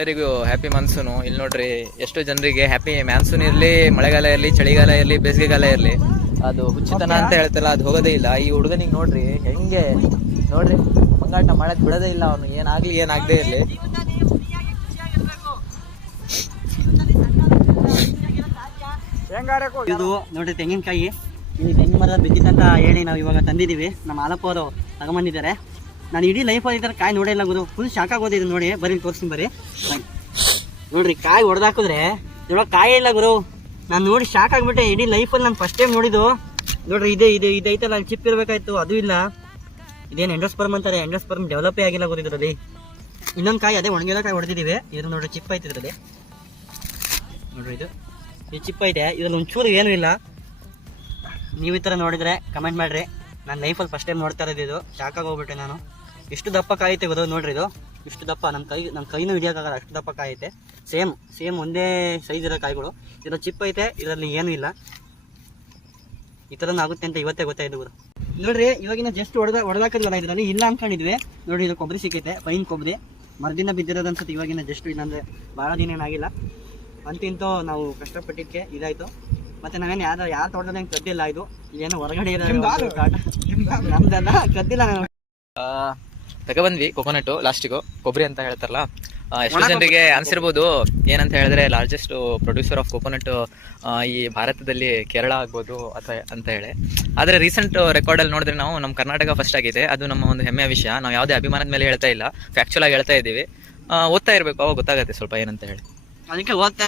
ಎಲ್ಲರಿಗೂ happy monsoon. ಇಲ್ಲಿ ನೋಡ್ರಿ ಎಷ್ಟು ಜನರಿಗೆ ಹ್ಯಾಪಿ ಮಾನ್ಸೂನ್ ಇರಲಿ, ಮಳೆಗಾಲ ಇರಲಿ, ಚಳಿಗಾಲ ಇರಲಿ, ಬೇಸಿಗೆಗಾಲ ಇರಲಿ, ಅದು ಹುಚ್ಚುತನ ಅಂತ ಹೇಳ್ತಾರಲ್ಲ, ಅದು ಹೋಗೋದೇ ಇಲ್ಲ. ಈ ಹುಡುಗನಿಗೆ ನೋಡ್ರಿ ಹೆಂಗೆ ನೋಡ್ರಿ ಮಂಗಾಟ ಮಾಡೋದ್ ಬಿಡೋದೇ ಇಲ್ಲ. ಅವನು ಏನಾಗ್ಲಿ ಏನಾಗದೇ ಇರಲಿ. ಇದು ನೋಡ್ರಿ ತೆಂಗಿನಕಾಯಿ, ಈ ತೆಂಗಿನ ಮರ ಬಿದ್ದಿತ್ತಂತ ಹೇಳಿ ನಾವು ಇವಾಗ ತಂದಿದ್ದೀವಿ. ನಮ್ಮ ಆಲಪ್ಪ ಅವರು ತಗೊಂಬಂದಿದ್ದಾರೆ. ನಾನು ಇಡೀ ಲೈಫಲ್ಲಿ ಈ ಥರ ಕಾಯಿ ನೋಡಿಲ್ಲ ಗುರು. ಫುಲ್ ಶಾಕ್ ಆಗೋದಿದೆ ನೋಡಿ. ಬರೀ ತೋರಿಸ್ತೀನಿ ಬರ್ರಿ. ನೋಡ್ರಿ ಕಾಯಿ ಹೊಡೆದಾಕಿದ್ರೆ ಇದ್ರೊಳಗೆ ಕಾಯಿ ಇಲ್ಲ ಗುರು. ನಾನು ನೋಡಿ ಶಾಕ್ ಆಗಿಬಿಟ್ಟೆ. ಇಡೀ ಲೈಫಲ್ಲಿ ನಾನು ಫಸ್ಟ್ ಟೈಮ್ ನೋಡಿದ್ದು. ನೋಡ್ರಿ ಇದೈತಲ್ಲ, ಅಲ್ಲಿ ಚಿಪ್ ಇರಬೇಕಾಯ್ತು, ಅದು ಇಲ್ಲ. ಇದೇನು ಎಂಡೋಸ್ಪರ್ಮ್ ಅಂತಾರೆ, ಎಂಡೋಸ್ಪರ್ಮ್ ಡೆವಲಪೇ ಆಗಿಲ್ಲ ಗುರು ಇದರಲ್ಲಿ. ಇನ್ನೊಂದು ಕಾಯಿ ಅದೇ ಒಣಗಿರೋ ಕಾಯಿ ಹೊಡೆದಿದ್ದೀವಿ. ಇದ್ರ ನೋಡ್ರಿ ಚಿಪ್ ಐತೆ ಇದರಲ್ಲಿ. ನೋಡ್ರಿ ಇದು ಚಿಪ್ ಐತೆ, ಇದ್ರಲ್ಲಿ ಒಂಚೂರು ಏನೂ ಇಲ್ಲ. ನೀವು ಈ ಥರ ನೋಡಿದರೆ ಕಮೆಂಟ್ ಮಾಡಿರಿ. ನಾನು ಲೈಫಲ್ಲಿ ಫಸ್ಟ್ ಟೈಮ್ ನೋಡ್ತಾ ಇರೋದು. ಇದು ಶಾಕಾಗಿ ಹೋಗ್ಬಿಟ್ಟೆ ನಾನು. ಎಷ್ಟು ದಪ್ಪ ಕಾಯುತ್ತೆ ಗೊತ್ತು ನೋಡ್ರಿ. ಇದು ಇಷ್ಟು ದಪ್ಪ, ನನ್ನ ಕೈನೂ ಹಿಡಿಯೋಕ್ಕಾಗಲ್ಲ, ಅಷ್ಟು ದಪ್ಪ ಕಾಯುತ್ತೆ. ಸೇಮ್ ಒಂದೇ ಸೈಜ್ ಇರೋ ಕಾಯಿಗಳು. ಇದರಲ್ಲಿ ಚಿಪ್ ಐತೆ, ಇದರಲ್ಲಿ ಏನೂ ಇಲ್ಲ. ಈ ಥರನೂ ಆಗುತ್ತೆ ಅಂತ ಇವತ್ತೇ ಗೊತ್ತಾಯ್ತು ಗುರು. ನೋಡ್ರಿ ಇವಾಗಿನ ಜಸ್ಟ್ ಹೊಡೆದಾಕಿದ್ವಲ್ಲ, ಇದರಲ್ಲಿ ಇಲ್ಲ ಅನ್ಕೊಂಡಿದ್ವಿ. ನೋಡ್ರಿ ಇದು ಕೊಬ್ಬರಿ ಸಿಕ್ಕೈತೆ, ಪೈನ್ ಕೊಬ್ಬರಿ ಮರದಿಂದ ಬಿದ್ದಿರೋದು ಅನ್ಸುತ್ತೆ. ಇವಾಗಿನ ಜಸ್ಟ್ ಇಲ್ಲಾಂದರೆ ಭಾಳ ದಿನ ಏನಾಗಿಲ್ಲ. ಅಂತಿಂತೂ ನಾವು ಕಷ್ಟಪಟ್ಟಿದ್ದಕ್ಕೆ ಇದಾಯಿತು. ಮತ್ತು ನಾವೇನು ಯಾರ ತೋಟದಲ್ಲಿ ಹೆಂಗೆ ಕದ್ದಿಲ್ಲ. ಇದು ಏನೋ ಹೊರಗಡೆ ಇರೋ ನಮ್ದೆಲ್ಲ ಕದ್ದಿಲ್ಲ. ತಗೊಬಂದ್ವಿ ಕೊಕೊನಟ್ ಲಾಸ್ಟಿಗೂ. ಕೊಬ್ಬರಿ ಅಂತ ಹೇಳ್ತಾರಲ್ಲ, ಎಷ್ಟು ಜನರಿಗೆ ಅನ್ಸಿರ್ಬೋದು ಏನಂತ ಹೇಳಿದ್ರೆ ಲಾರ್ಜೆಸ್ಟ್ ಪ್ರೊಡ್ಯೂಸರ್ ಆಫ್ ಕೊಕೊನಟ್ ಈ ಭಾರತದಲ್ಲಿ ಕೇರಳ ಆಗ್ಬೋದು ಅಂತ ಹೇಳಿ. ಆದರೆ ರೀಸೆಂಟ್ ರೆಕಾರ್ಡಲ್ಲಿ ನೋಡಿದ್ರೆ ನಾವು ನಮ್ಮ ಕರ್ನಾಟಕ ಫಸ್ಟ್ ಆಗಿದೆ. ಅದು ನಮ್ಮ ಒಂದು ಹೆಮ್ಮೆಯ ವಿಷಯ. ನಾವು ಯಾವುದೇ ಅಭಿಮಾನದ ಮೇಲೆ ಹೇಳ್ತಾ ಇಲ್ಲ, ಫ್ಯಾಕ್ಚುಲ್ ಆಗಿ ಹೇಳ್ತಾ ಇದ್ದೀವಿ. ಓದ್ತಾ ಇರಬೇಕು, ಅವಾಗ ಗೊತ್ತಾಗುತ್ತೆ ಸ್ವಲ್ಪ ಏನಂತ ಹೇಳಿ. ಅದಕ್ಕೆ ಓದ್ತಾ